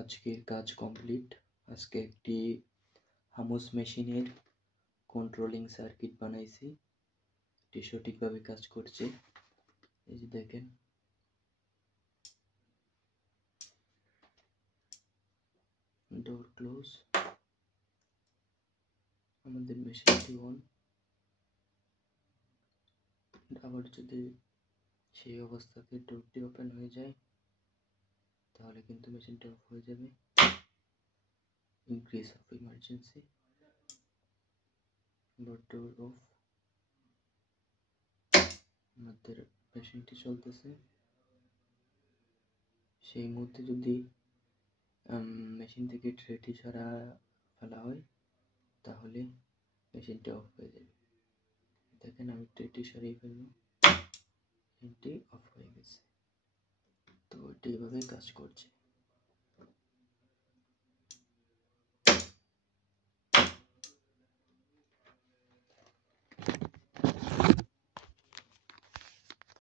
আজকের কাজ কমপ্লিট। আজকে একটি হামস মেশিনের কন্ট্রোলিং সার্কিট বানাইছি, এটি সঠিকভাবে কাজ করছে। এই যে দেখেন, ডোর ক্লোজ, আমাদের মেশিনটি অন। আবার যদি সেই অবস্থাতে ডোরটি ওপেন হয়ে যায় তাহলে কিন্তু মেশিনটা অফ হয়ে যাবে। In case of emergency, door of. আমাদের মেশিনটি চলতেছে। সেই মুহূর্তে যদি মেশিন থেকে ট্রেটি ছাড়া ফেলা হয় তাহলে মেশিনটি অফ হয়ে যাবে। দেখেন, আমি ট্রেটি সরিয়ে ফেলবো, মেশিনটি অফ হয়ে গেছে। তো এটি এভাবে কাজ করছে।